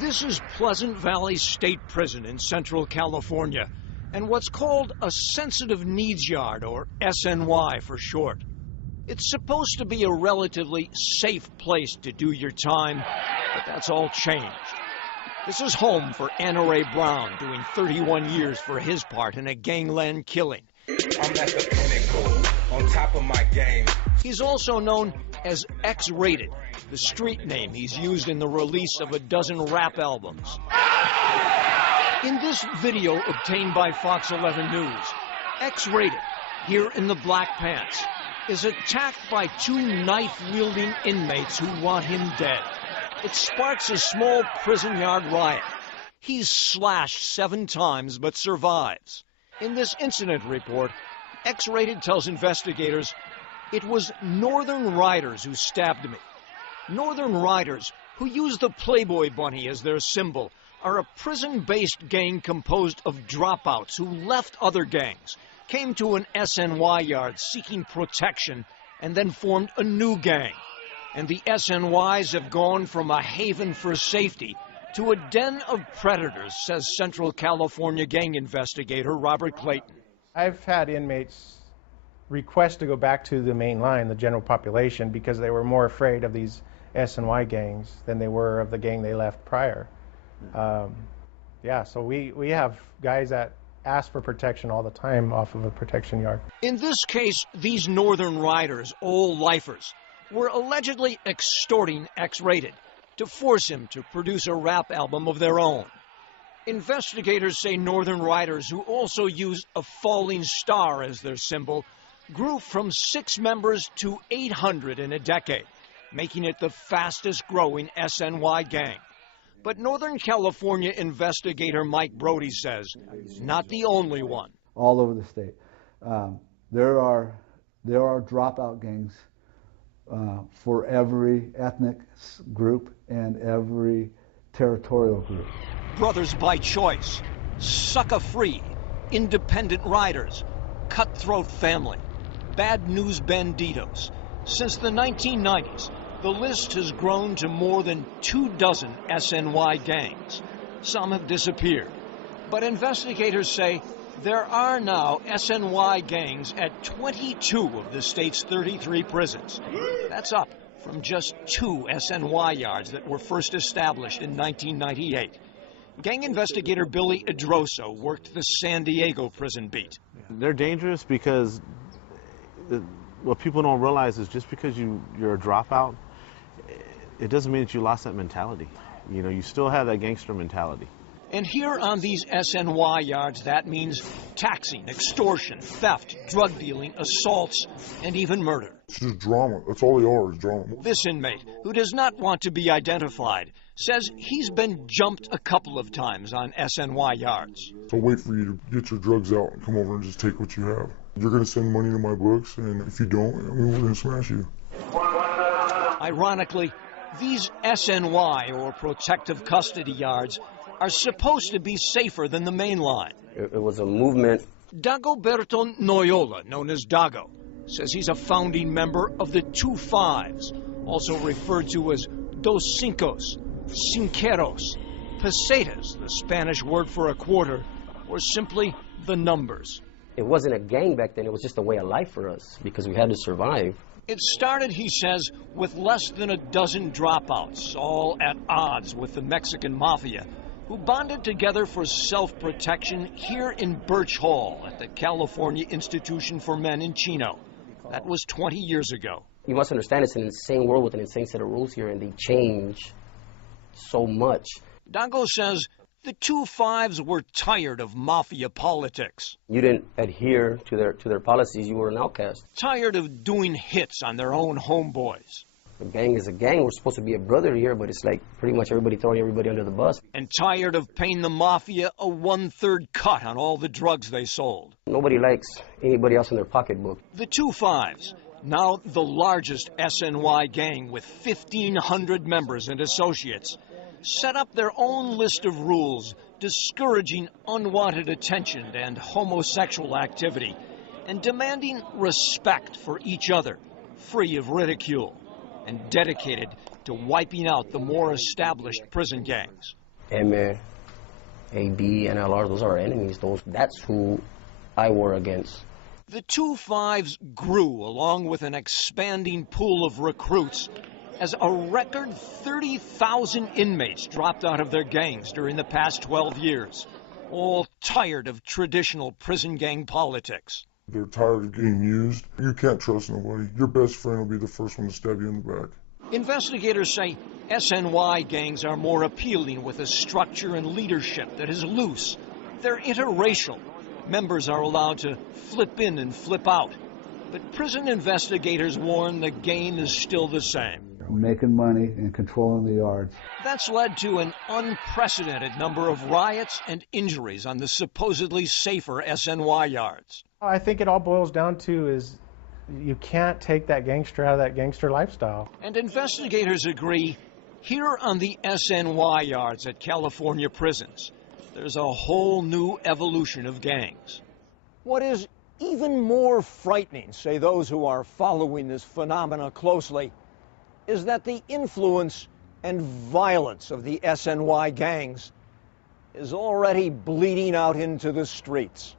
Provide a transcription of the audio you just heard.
This is Pleasant Valley State Prison in Central California, and what's called a Sensitive Needs Yard, or SNY for short. It's supposed to be a relatively safe place to do your time, but that's all changed. This is home for Anna Ray Brown, doing 31 years for his part in a gangland killing. I'm at the pinnacle, on top of my game. He's also known as X-Rated, the street name he's used in the release of a dozen rap albums. In this video obtained by Fox 11 News, X-Rated, here in the black pants, is attacked by two knife-wielding inmates who want him dead. It sparks a small prison yard riot. He's slashed 7 times but survives. In this incident report, X-Rated tells investigators, "It was Northern Riders who stabbed me." Northern Riders, who use the Playboy Bunny as their symbol, are a prison-based gang composed of dropouts who left other gangs, came to an SNY yard seeking protection, and then formed a new gang. And the SNYs have gone from a haven for safety to a den of predators, says Central California gang investigator Robert Clayton. I've had inmates request to go back to the main line, the general population, because they were more afraid of these SNY gangs than they were of the gang they left prior. So we have guys that ask for protection all the time off of a protection yard. In this case, these Northern Riders, all lifers, were allegedly extorting X-Rated to force him to produce a rap album of their own. Investigators say Northern Riders, who also use a falling star as their symbol, grew from 6 members to 800 in a decade, making it the fastest growing SNY gang. But Northern California investigator Mike Brody says, not the only one. All over the state. There are dropout gangs for every ethnic group and every territorial group. Brothers by choice, sucker free, independent riders, cutthroat family, bad news banditos. Since the 1990s, the list has grown to more than 24 SNY gangs. Some have disappeared. But investigators say there are now SNY gangs at 22 of the state's 33 prisons. That's up from just 2 SNY yards that were first established in 1998. Gang investigator Billy Idroso worked the San Diego prison beat. They're dangerous because what people don't realize is just because you're a dropout, it doesn't mean that you lost that mentality. You know, you still have that gangster mentality. And here on these SNY yards, that means taxing, extortion, theft, drug dealing, assaults, and even murder. It's just drama. That's all they are, is drama. This inmate, who does not want to be identified, says he's been jumped a couple of times on SNY yards. So wait for you to get your drugs out and come over and just take what you have. You're going to send money to my books, and if you don't, we're going to smash you. Ironically, these SNY, or protective custody yards, are supposed to be safer than the main line. It was a movement. Dagoberto Noyola, known as Dago, says he's a founding member of the 2-5s, also referred to as Dos Cincos, Cinqueros, Pesetas, the Spanish word for a quarter, or simply the numbers. It wasn't a gang back then, it was just a way of life for us, because we had to survive. It started, he says, with less than a dozen dropouts, all at odds with the Mexican mafia, who bonded together for self-protection here in Birch Hall at the California Institution for Men in Chino. That was 20 years ago. You must understand it's an insane world with an insane set of rules here, and they change so much. Dago says the 2-5s were tired of mafia politics. You didn't adhere to their policies, you were an outcast. Tired of doing hits on their own homeboys. A gang is a gang. We're supposed to be a brother here, but it's like pretty much everybody throwing everybody under the bus. And tired of paying the mafia a 1/3 cut on all the drugs they sold. Nobody likes anybody else in their pocketbook. The 2-5s, now the largest SNY gang with 1,500 members and associates, set up their own list of rules discouraging unwanted attention and homosexual activity, and demanding respect for each other, free of ridicule, and dedicated to wiping out the more established prison gangs. Emmer, AB, NLR, those are our enemies. That's who I war against. The 2-5s grew along with an expanding pool of recruits as a record 30,000 inmates dropped out of their gangs during the past 12 years, all tired of traditional prison gang politics. They're tired of getting used. You can't trust nobody. Your best friend will be the first one to stab you in the back. Investigators say SNY gangs are more appealing with a structure and leadership that is loose. They're interracial. Members are allowed to flip in and flip out. But prison investigators warn the game is still the same. Making money and controlling the yards. That's led to an unprecedented number of riots and injuries on the supposedly safer SNY yards. I think it all boils down to is you can't take that gangster out of that gangster lifestyle. And investigators agree, here on the SNY yards at California prisons, there's a whole new evolution of gangs. What is even more frightening, say those who are following this phenomena closely, is that the influence and violence of the SNY gangs is already bleeding out into the streets.